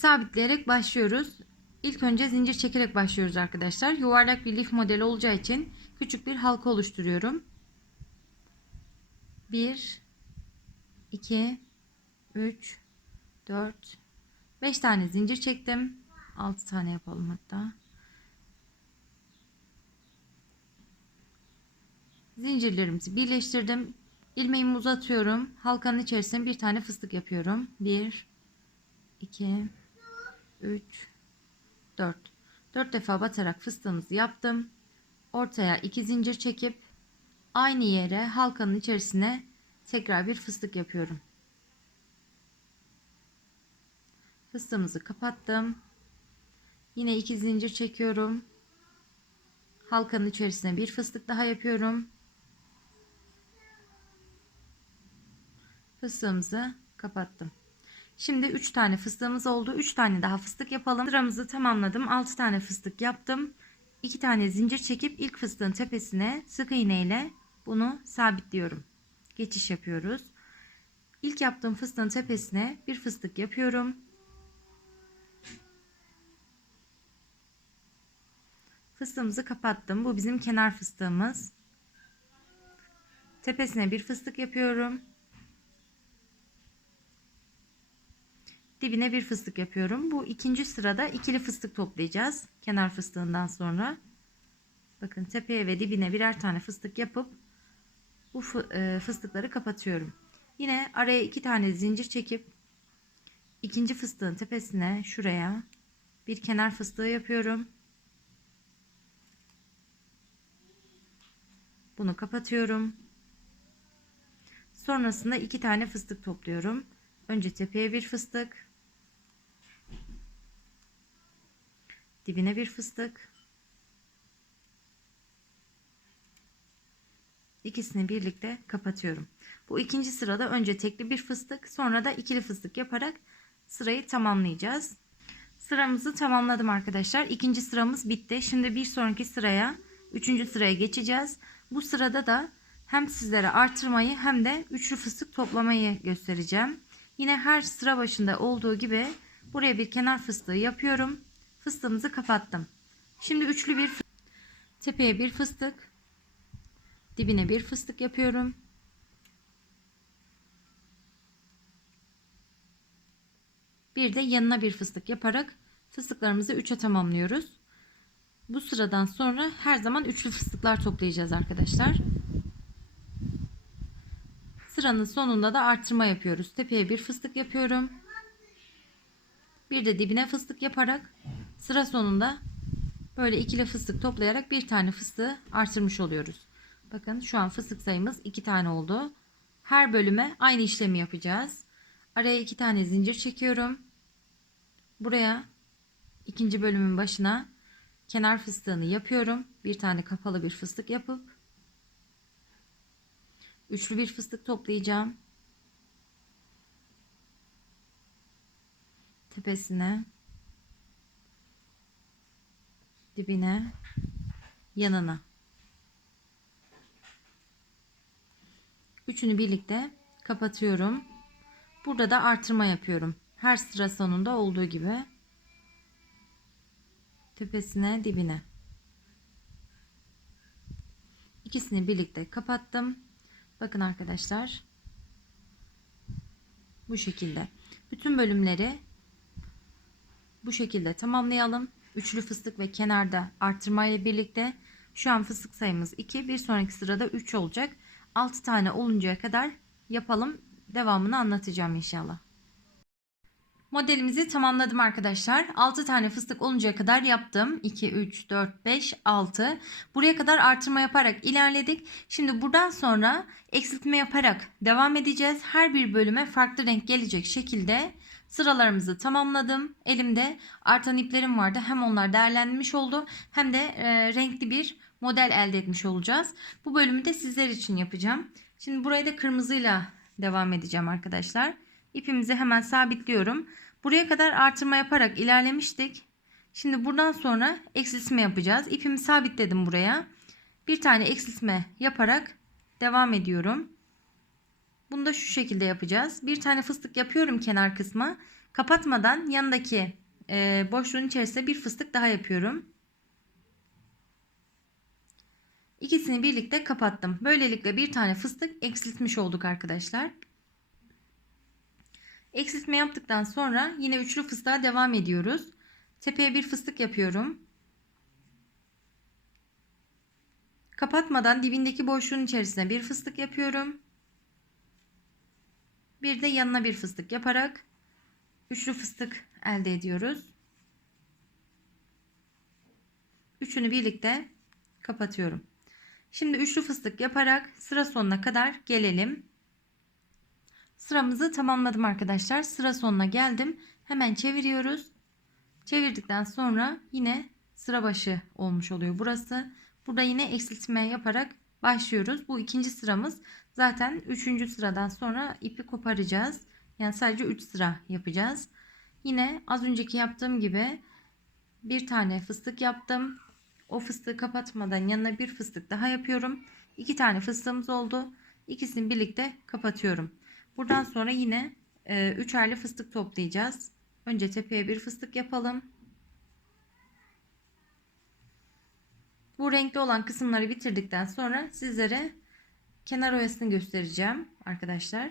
sabitleyerek başlıyoruz. İlk önce zincir çekerek başlıyoruz arkadaşlar. Yuvarlak bir lif modeli olacağı için küçük bir halka oluşturuyorum. 1 2 3 4 5 tane zincir çektim. 6 tane yapalım hatta. Zincirlerimizi birleştirdim. İlmeğimi uzatıyorum. Halkanın içerisine bir tane fıstık yapıyorum. 1 2 3 4 4 defa batarak fıstığımızı yaptım. Ortaya 2 zincir çekip aynı yere halkanın içerisine tekrar bir fıstık yapıyorum. Fıstığımızı kapattım. Yine 2 zincir çekiyorum. Halkanın içerisine bir fıstık daha yapıyorum. Fıstığımızı kapattım. Şimdi 3 tane fıstığımız oldu. 3 tane daha fıstık yapalım. Sıramızı tamamladım. 6 tane fıstık yaptım. 2 tane zincir çekip ilk fıstığın tepesine sık iğne ile bunu sabitliyorum. Geçiş yapıyoruz. İlk yaptığım fıstığın tepesine bir fıstık yapıyorum. Fıstığımızı kapattım. Bu bizim kenar fıstığımız. Tepesine bir fıstık yapıyorum. Dibine bir fıstık yapıyorum. Bu ikinci sırada ikili fıstık toplayacağız. Kenar fıstığından sonra. Bakın tepeye ve dibine birer tane fıstık yapıp bu e, fıstıkları kapatıyorum. Yine araya iki tane zincir çekip ikinci fıstığın tepesine şuraya bir kenar fıstığı yapıyorum. Bunu kapatıyorum. Sonrasında iki tane fıstık topluyorum. Önce tepeye bir fıstık. Dibine bir fıstık. İkisini birlikte kapatıyorum. Bu ikinci sırada önce tekli bir fıstık sonra da ikili fıstık yaparak sırayı tamamlayacağız. Sıramızı tamamladım arkadaşlar. İkinci sıramız bitti. Şimdi bir sonraki sıraya, üçüncü sıraya geçeceğiz. Bu sırada da hem sizlere artırmayı hem de üçlü fıstık toplamayı göstereceğim. Yine her sıra başında olduğu gibi buraya bir kenar fıstığı yapıyorum fıstığımızı kapattım. Şimdi üçlü bir tepeye bir fıstık, dibine bir fıstık yapıyorum. Bir de yanına bir fıstık yaparak fıstıklarımızı 3'e tamamlıyoruz. Bu sıradan sonra her zaman üçlü fıstıklar toplayacağız arkadaşlar. Sıranın sonunda da artırma yapıyoruz. Tepeye bir fıstık yapıyorum. Bir de dibine fıstık yaparak Sıra sonunda böyle ikili fıstık toplayarak bir tane fıstığı artırmış oluyoruz. Bakın şu an fıstık sayımız iki tane oldu. Her bölüme aynı işlemi yapacağız. Araya iki tane zincir çekiyorum. Buraya ikinci bölümün başına kenar fıstığını yapıyorum. Bir tane kapalı bir fıstık yapıp üçlü bir fıstık toplayacağım. Tepesine dibine yanına. Üçünü birlikte kapatıyorum. Burada da artırma yapıyorum. Her sıra sonunda olduğu gibi tepesine dibine. İkisini birlikte kapattım. Bakın arkadaşlar. Bu şekilde. Bütün bölümleri bu şekilde tamamlayalım üçlü fıstık ve kenarda arttırma ile birlikte şu an fıstık sayımız 2 bir sonraki sırada 3 olacak. 6 tane oluncaya kadar yapalım. Devamını anlatacağım inşallah. Modelimizi tamamladım arkadaşlar. 6 tane fıstık oluncaya kadar yaptım. 2 3 4 5 6 buraya kadar artırma yaparak ilerledik. Şimdi buradan sonra eksiltme yaparak devam edeceğiz. Her bir bölüme farklı renk gelecek şekilde Sıralarımızı tamamladım. Elimde artan iplerim vardı. Hem onlar değerlenmiş oldu hem de e, renkli bir model elde etmiş olacağız. Bu bölümü de sizler için yapacağım. Şimdi burayı da kırmızıyla devam edeceğim arkadaşlar. İpimizi hemen sabitliyorum. Buraya kadar artırma yaparak ilerlemiştik. Şimdi buradan sonra eksiltme yapacağız. İpimi sabitledim buraya. Bir tane eksiltme yaparak devam ediyorum. Bunu da şu şekilde yapacağız. Bir tane fıstık yapıyorum kenar kısma. Kapatmadan yanındaki e, boşluğun içerisine bir fıstık daha yapıyorum. İkisini birlikte kapattım. Böylelikle bir tane fıstık eksiltmiş olduk arkadaşlar. Eksiltme yaptıktan sonra yine üçlü fıstığa devam ediyoruz. Tepeye bir fıstık yapıyorum. Kapatmadan dibindeki boşluğun içerisine bir fıstık yapıyorum. Bir de yanına bir fıstık yaparak üçlü fıstık elde ediyoruz. Üçünü birlikte kapatıyorum. Şimdi üçlü fıstık yaparak sıra sonuna kadar gelelim. Sıramızı tamamladım arkadaşlar. Sıra sonuna geldim. Hemen çeviriyoruz. Çevirdikten sonra yine sıra başı olmuş oluyor burası. Burada yine eksiltme yaparak başlıyoruz. Bu ikinci sıramız. Zaten üçüncü sıradan sonra ipi koparacağız. Yani sadece 3 sıra yapacağız. Yine az önceki yaptığım gibi bir tane fıstık yaptım. O fıstığı kapatmadan yanına bir fıstık daha yapıyorum. İki tane fıstığımız oldu. İkisini birlikte kapatıyorum. Buradan sonra yine e, üçerli fıstık toplayacağız. Önce tepeye bir fıstık yapalım. Bu renkli olan kısımları bitirdikten sonra sizlere kenar oyasını göstereceğim arkadaşlar.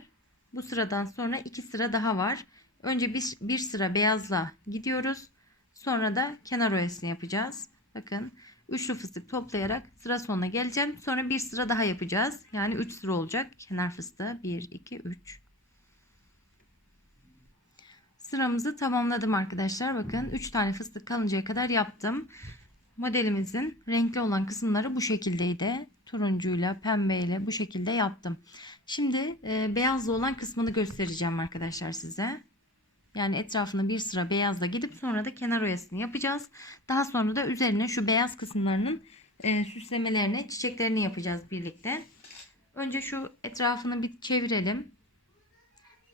Bu sıradan sonra iki sıra daha var. Önce bir, bir sıra beyazla gidiyoruz. Sonra da kenar oyasını yapacağız. Bakın üçlü fıstık toplayarak sıra sonuna geleceğim. Sonra bir sıra daha yapacağız. Yani 3 sıra olacak. Kenar fıstığı 1, 2, 3. Sıramızı tamamladım arkadaşlar. Bakın 3 tane fıstık kalıncaya kadar yaptım. Modelimizin renkli olan kısımları bu şekildeydi. Turuncuyla, pembeyle bu şekilde yaptım. Şimdi e, beyazlı olan kısmını göstereceğim arkadaşlar size. Yani etrafını bir sıra beyazla gidip sonra da kenar oyasını yapacağız. Daha sonra da üzerine şu beyaz kısımlarının e, süslemelerini, çiçeklerini yapacağız birlikte. Önce şu etrafını bir çevirelim.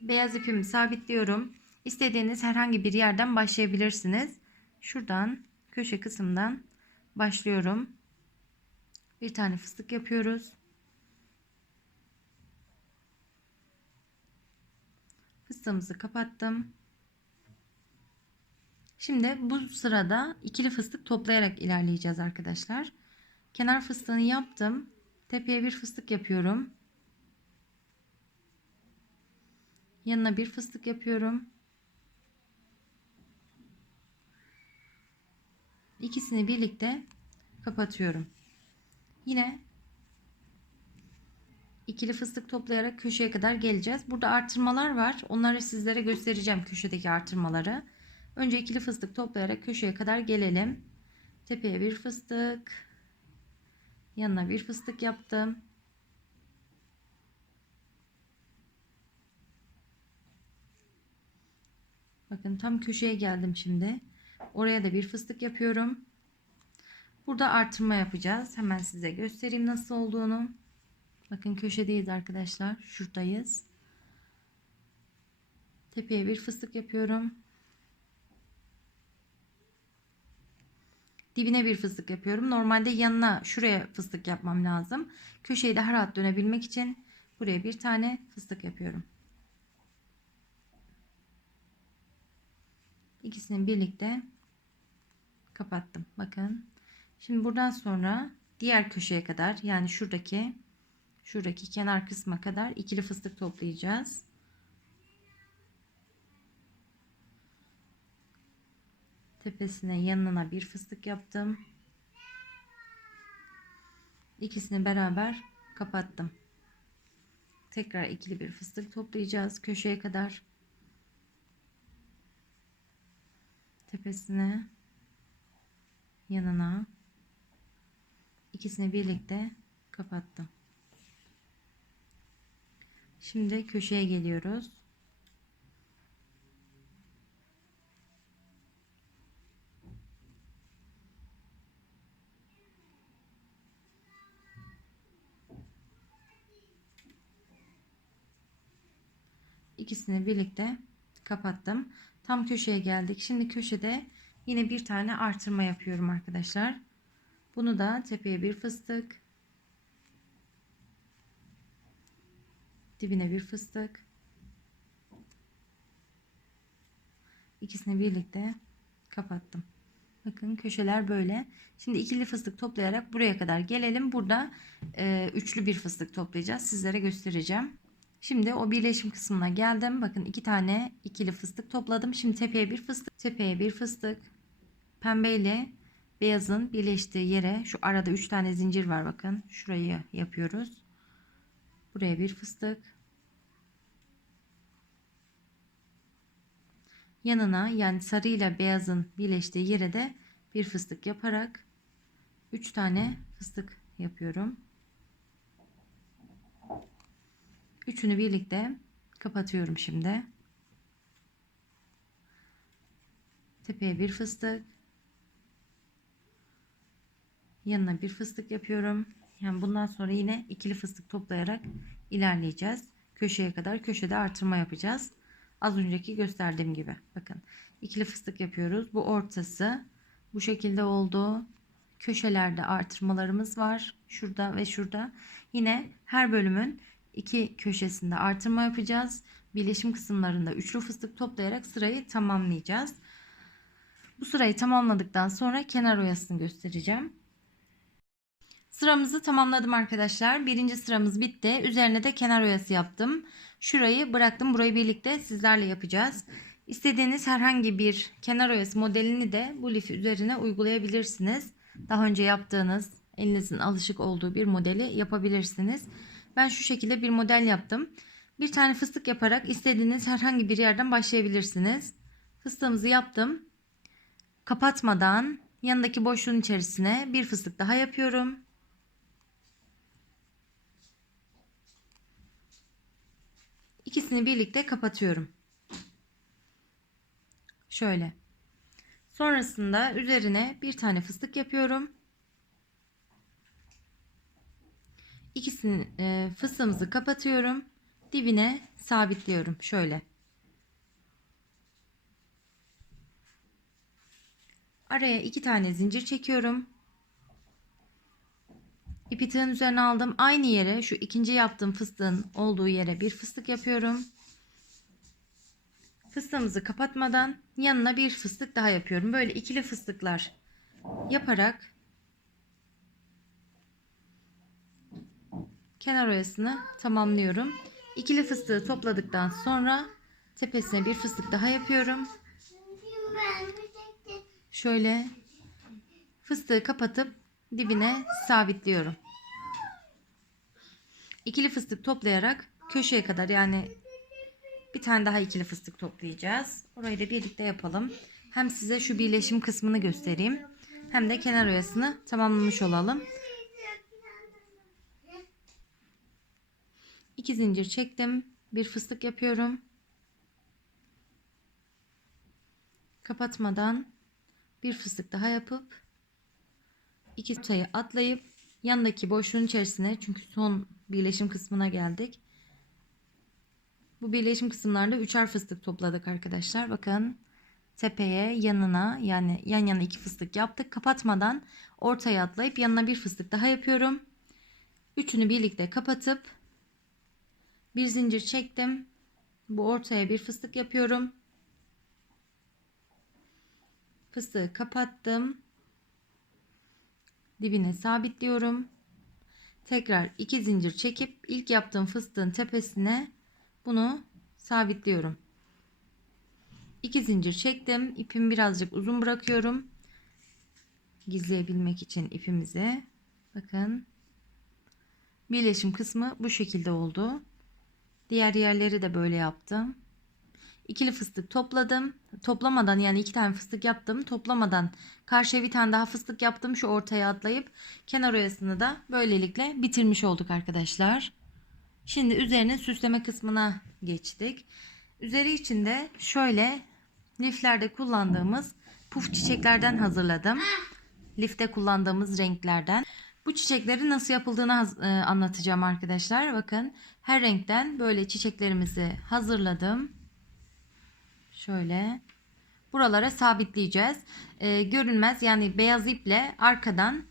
Beyaz ipimi sabitliyorum. İstediğiniz herhangi bir yerden başlayabilirsiniz. Şuradan köşe kısımdan başlıyorum. Bir tane fıstık yapıyoruz. Fıstığımızı kapattım. Şimdi bu sırada ikili fıstık toplayarak ilerleyeceğiz arkadaşlar. Kenar fıstığını yaptım. Tepeye bir fıstık yapıyorum. Yanına bir fıstık yapıyorum. İkisini birlikte kapatıyorum. Yine ikili fıstık toplayarak köşeye kadar geleceğiz. Burada artırmalar var. Onları sizlere göstereceğim köşedeki artırmaları. Önce ikili fıstık toplayarak köşeye kadar gelelim. Tepeye bir fıstık. Yanına bir fıstık yaptım. Bakın tam köşeye geldim şimdi. Oraya da bir fıstık yapıyorum. Burada artırma yapacağız. Hemen size göstereyim nasıl olduğunu. Bakın köşedeyiz arkadaşlar. Şuradayız. Tepeye bir fıstık yapıyorum. Dibine bir fıstık yapıyorum. Normalde yanına şuraya fıstık yapmam lazım. Köşeyi daha rahat dönebilmek için buraya bir tane fıstık yapıyorum. İkisini birlikte kapattım. Bakın. Şimdi buradan sonra diğer köşeye kadar yani şuradaki şuradaki kenar kısma kadar ikili fıstık toplayacağız. Tepesine yanına bir fıstık yaptım. İkisini beraber kapattım. Tekrar ikili bir fıstık toplayacağız köşeye kadar. Tepesine yanına ikisini birlikte kapattım. Şimdi köşeye geliyoruz. İkisini birlikte kapattım. Tam köşeye geldik. Şimdi köşede yine bir tane artırma yapıyorum arkadaşlar. Bunu da tepeye bir fıstık. Dibine bir fıstık. İkisini birlikte kapattım. Bakın köşeler böyle. Şimdi ikili fıstık toplayarak buraya kadar gelelim. Burada e, üçlü bir fıstık toplayacağız. Sizlere göstereceğim. Şimdi o birleşim kısmına geldim. Bakın iki tane ikili fıstık topladım. Şimdi tepeye bir fıstık, tepeye bir fıstık. Pembeyle beyazın birleştiği yere şu arada üç tane zincir var bakın. Şurayı yapıyoruz. Buraya bir fıstık. Yanına yani sarıyla beyazın birleştiği yere de bir fıstık yaparak 3 tane fıstık yapıyorum. Üçünü birlikte kapatıyorum şimdi. Tepeye bir fıstık. Yanına bir fıstık yapıyorum. Yani bundan sonra yine ikili fıstık toplayarak ilerleyeceğiz. Köşeye kadar köşede artırma yapacağız. Az önceki gösterdiğim gibi. Bakın ikili fıstık yapıyoruz. Bu ortası bu şekilde oldu. Köşelerde artırmalarımız var. Şurada ve şurada. Yine her bölümün iki köşesinde artırma yapacağız. Birleşim kısımlarında üçlü fıstık toplayarak sırayı tamamlayacağız. Bu sırayı tamamladıktan sonra kenar oyasını göstereceğim. Sıramızı tamamladım arkadaşlar. Birinci sıramız bitti. Üzerine de kenar oyası yaptım. Şurayı bıraktım. Burayı birlikte sizlerle yapacağız. İstediğiniz herhangi bir kenar oyası modelini de bu lif üzerine uygulayabilirsiniz. Daha önce yaptığınız, elinizin alışık olduğu bir modeli yapabilirsiniz. Ben şu şekilde bir model yaptım. Bir tane fıstık yaparak istediğiniz herhangi bir yerden başlayabilirsiniz. Fıstığımızı yaptım. Kapatmadan yanındaki boşluğun içerisine bir fıstık daha yapıyorum. İkisini birlikte kapatıyorum. Şöyle. Sonrasında üzerine bir tane fıstık yapıyorum. İkisini e, fıstığımızı kapatıyorum. Dibine sabitliyorum. Şöyle. Araya iki tane zincir çekiyorum. İpi üzerine aldım. Aynı yere şu ikinci yaptığım fıstığın olduğu yere bir fıstık yapıyorum. Fıstığımızı kapatmadan yanına bir fıstık daha yapıyorum. Böyle ikili fıstıklar yaparak kenar oyasını tamamlıyorum. İkili fıstığı topladıktan sonra tepesine bir fıstık daha yapıyorum. Şöyle fıstığı kapatıp dibine sabitliyorum. İkili fıstık toplayarak köşeye kadar yani bir tane daha ikili fıstık toplayacağız. Orayı da birlikte yapalım. Hem size şu birleşim kısmını göstereyim. Hem de kenar oyasını tamamlamış olalım. İki zincir çektim. Bir fıstık yapıyorum. Kapatmadan bir fıstık daha yapıp iki sayı atlayıp yanındaki boşluğun içerisine çünkü son birleşim kısmına geldik. Bu birleşim kısımlarda üçer fıstık topladık arkadaşlar. Bakın tepeye yanına yani yan yana iki fıstık yaptık. Kapatmadan ortaya atlayıp yanına bir fıstık daha yapıyorum. Üçünü birlikte kapatıp bir zincir çektim. Bu ortaya bir fıstık yapıyorum. Fıstığı kapattım. Dibine sabitliyorum. Tekrar iki zincir çekip ilk yaptığım fıstığın tepesine bunu sabitliyorum. İki zincir çektim. İpimi birazcık uzun bırakıyorum. Gizleyebilmek için ipimizi. Bakın. Birleşim kısmı bu şekilde oldu. Diğer yerleri de böyle yaptım. İkili fıstık topladım. Toplamadan yani iki tane fıstık yaptım. Toplamadan karşıya bir tane daha fıstık yaptım. Şu ortaya atlayıp kenar oyasını da böylelikle bitirmiş olduk arkadaşlar. Şimdi üzerine süsleme kısmına geçtik. Üzeri içinde şöyle liflerde kullandığımız puf çiçeklerden hazırladım. Lifte kullandığımız renklerden. Bu çiçekleri nasıl yapıldığını e, anlatacağım arkadaşlar. Bakın her renkten böyle çiçeklerimizi hazırladım. Şöyle buralara sabitleyeceğiz. Ee, görünmez yani beyaz iple arkadan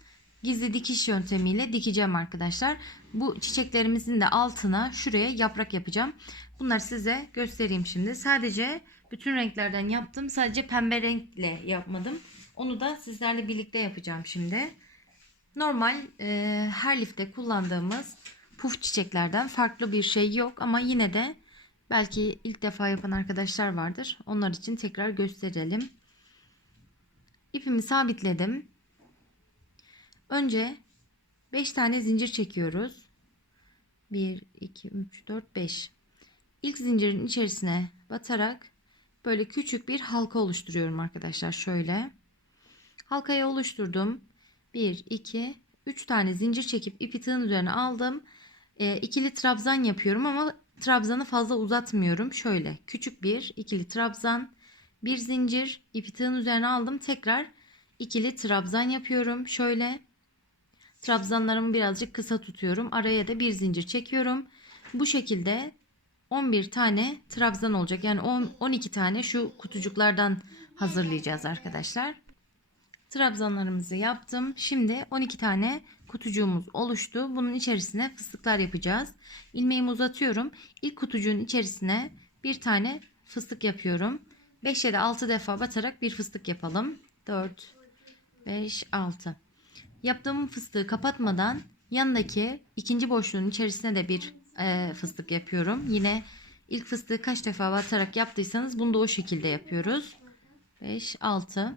gizli dikiş yöntemiyle dikeceğim arkadaşlar. Bu çiçeklerimizin de altına şuraya yaprak yapacağım. Bunları size göstereyim şimdi. Sadece Bütün renklerden yaptım. Sadece pembe renkle yapmadım. Onu da sizlerle birlikte yapacağım şimdi. Normal e, her lifte kullandığımız puf çiçeklerden farklı bir şey yok ama yine de belki ilk defa yapan arkadaşlar vardır. Onlar için tekrar gösterelim. İpimi sabitledim. Önce 5 tane zincir çekiyoruz. 1 2 3 4 5. İlk zincirin içerisine batarak böyle küçük bir halka oluşturuyorum arkadaşlar şöyle. Halkayı oluşturdum. 1 2 3 tane zincir çekip ipi tığın üzerine aldım. E, ikili trabzan yapıyorum ama trabzanı fazla uzatmıyorum. Şöyle küçük bir ikili trabzan, bir zincir, ipi tığın üzerine aldım. Tekrar ikili trabzan yapıyorum. Şöyle trabzanlarımı birazcık kısa tutuyorum. Araya da bir zincir çekiyorum. Bu şekilde 11 tane trabzan olacak. Yani 10, 12 tane şu kutucuklardan hazırlayacağız arkadaşlar. Trabzanlarımızı yaptım. Şimdi 12 tane kutucuğumuz oluştu. Bunun içerisine fıstıklar yapacağız. İlmeğimi uzatıyorum. İlk kutucuğun içerisine bir tane fıstık yapıyorum. 5 ya da 6 defa batarak bir fıstık yapalım. 4 5 6. Yaptığım fıstığı kapatmadan yanındaki ikinci boşluğun içerisine de bir e, fıstık yapıyorum. Yine ilk fıstığı kaç defa batarak yaptıysanız bunu da o şekilde yapıyoruz. 5 6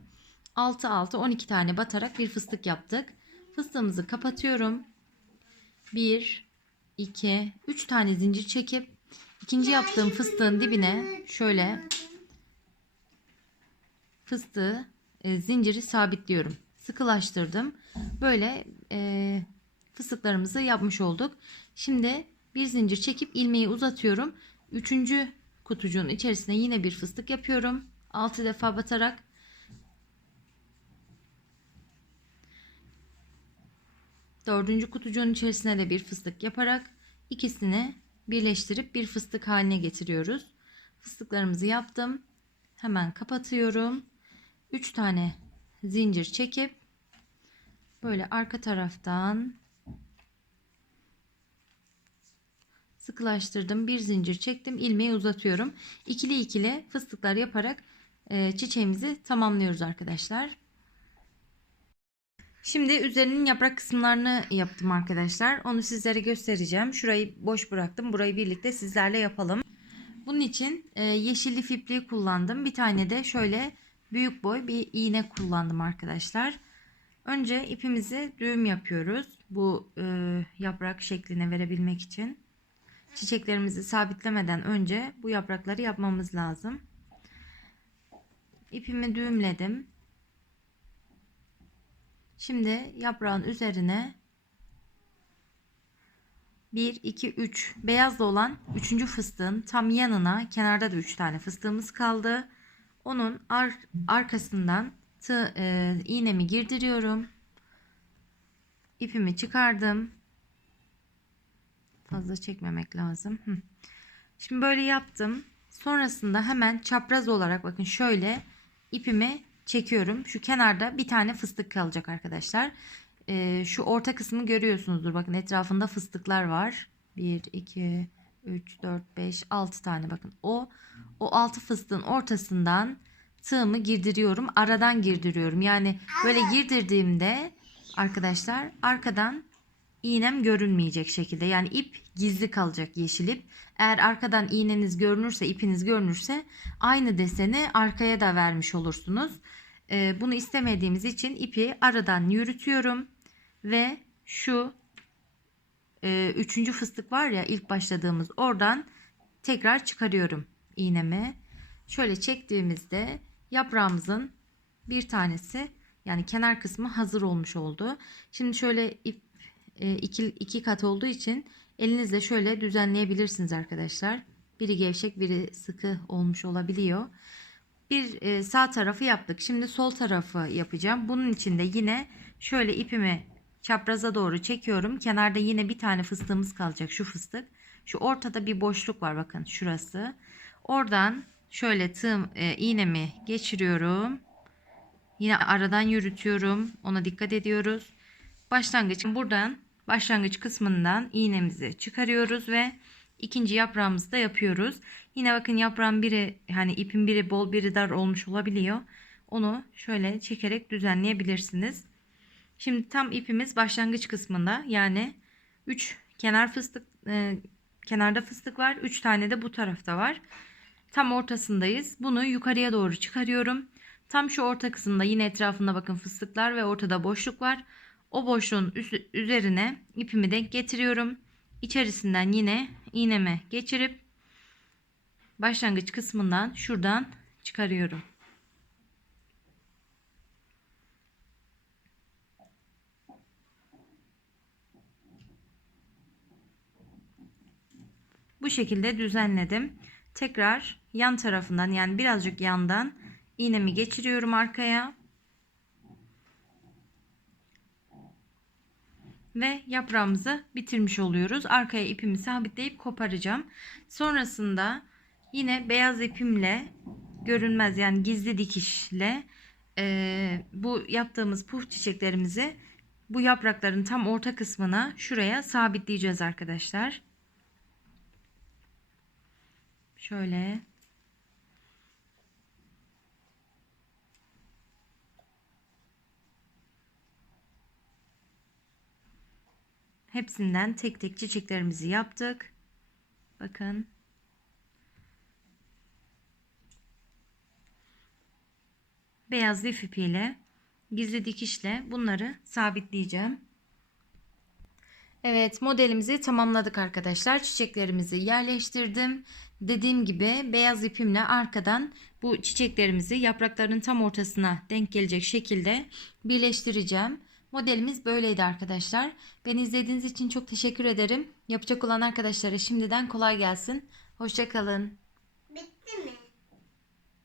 6 6 12 tane batarak bir fıstık yaptık. Fıstığımızı kapatıyorum. 1 2 3 tane zincir çekip ikinci yaptığım fıstığın dibine şöyle fıstığı e, zinciri sabitliyorum. Sıkılaştırdım. Böyle e, fıstıklarımızı yapmış olduk. Şimdi bir zincir çekip ilmeği uzatıyorum. Üçüncü kutucuğun içerisine yine bir fıstık yapıyorum. 6 defa batarak Dördüncü kutucuğun içerisine de bir fıstık yaparak ikisini birleştirip bir fıstık haline getiriyoruz. Fıstıklarımızı yaptım. Hemen kapatıyorum. 3 tane zincir çekip böyle arka taraftan sıkılaştırdım. Bir zincir çektim. ilmeği uzatıyorum. İkili ikili fıstıklar yaparak e, çiçeğimizi tamamlıyoruz arkadaşlar. Şimdi üzerinin yaprak kısımlarını yaptım arkadaşlar. Onu sizlere göstereceğim. Şurayı boş bıraktım. Burayı birlikte sizlerle yapalım. Bunun için e, yeşil lif ipliği kullandım. Bir tane de şöyle büyük boy bir iğne kullandım arkadaşlar. Önce ipimizi düğüm yapıyoruz. Bu e, yaprak şekline verebilmek için. Çiçeklerimizi sabitlemeden önce bu yaprakları yapmamız lazım. İpimi düğümledim. Şimdi yaprağın üzerine 1, 2, 3 beyazlı olan 3. fıstığın tam yanına kenarda da 3 tane fıstığımız kaldı. Onun ar arkasından tığ, e, iğnemi girdiriyorum. İpimi çıkardım. Fazla çekmemek lazım. Şimdi böyle yaptım. Sonrasında hemen çapraz olarak bakın şöyle ipimi çekiyorum. Şu kenarda bir tane fıstık kalacak arkadaşlar. Ee, şu orta kısmı görüyorsunuzdur. Bakın etrafında fıstıklar var. 1, 2, 3, 4, 5, 6 tane bakın. O o 6 fıstığın ortasından tığımı girdiriyorum. Aradan girdiriyorum. Yani böyle girdirdiğimde arkadaşlar arkadan iğnem görünmeyecek şekilde. Yani ip gizli kalacak yeşil ip. Eğer arkadan iğneniz görünürse, ipiniz görünürse aynı deseni arkaya da vermiş olursunuz. Ee, bunu istemediğimiz için ipi aradan yürütüyorum ve şu e, üçüncü fıstık var ya ilk başladığımız oradan tekrar çıkarıyorum iğnemi. Şöyle çektiğimizde yaprağımızın bir tanesi yani kenar kısmı hazır olmuş oldu. Şimdi şöyle ip iki, iki kat olduğu için elinizle şöyle düzenleyebilirsiniz arkadaşlar. Biri gevşek biri sıkı olmuş olabiliyor. Bir e, sağ tarafı yaptık. Şimdi sol tarafı yapacağım. Bunun için de yine şöyle ipimi çapraza doğru çekiyorum. Kenarda yine bir tane fıstığımız kalacak. Şu fıstık. Şu ortada bir boşluk var bakın şurası. Oradan şöyle tığım e, iğnemi geçiriyorum. Yine aradan yürütüyorum. Ona dikkat ediyoruz. Başlangıç buradan başlangıç kısmından iğnemizi çıkarıyoruz ve ikinci yaprağımızı da yapıyoruz. Yine bakın yaprağın biri hani ipin biri bol biri dar olmuş olabiliyor. Onu şöyle çekerek düzenleyebilirsiniz. Şimdi tam ipimiz başlangıç kısmında yani 3 kenar fıstık e, kenarda fıstık var. 3 tane de bu tarafta var. Tam ortasındayız. Bunu yukarıya doğru çıkarıyorum. Tam şu orta kısımda yine etrafında bakın fıstıklar ve ortada boşluk var. O boşluğun üzerine ipimi denk getiriyorum. İçerisinden yine iğneme geçirip başlangıç kısmından şuradan çıkarıyorum. Bu şekilde düzenledim. Tekrar yan tarafından yani birazcık yandan iğnemi geçiriyorum arkaya. Ve yaprağımızı bitirmiş oluyoruz. Arkaya ipimi sabitleyip koparacağım. Sonrasında yine beyaz ipimle görünmez yani gizli dikişle eee, bu yaptığımız puf çiçeklerimizi bu yaprakların tam orta kısmına şuraya sabitleyeceğiz arkadaşlar. Şöyle. Hepsinden tek tek çiçeklerimizi yaptık. Bakın. Beyaz lif ipiyle gizli dikişle bunları sabitleyeceğim. Evet modelimizi tamamladık arkadaşlar. Çiçeklerimizi yerleştirdim. Dediğim gibi beyaz ipimle arkadan bu çiçeklerimizi yaprakların tam ortasına denk gelecek şekilde birleştireceğim. Modelimiz böyleydi arkadaşlar. Beni izlediğiniz için çok teşekkür ederim. Yapacak olan arkadaşlara şimdiden kolay gelsin. Hoşçakalın. Bitti mi?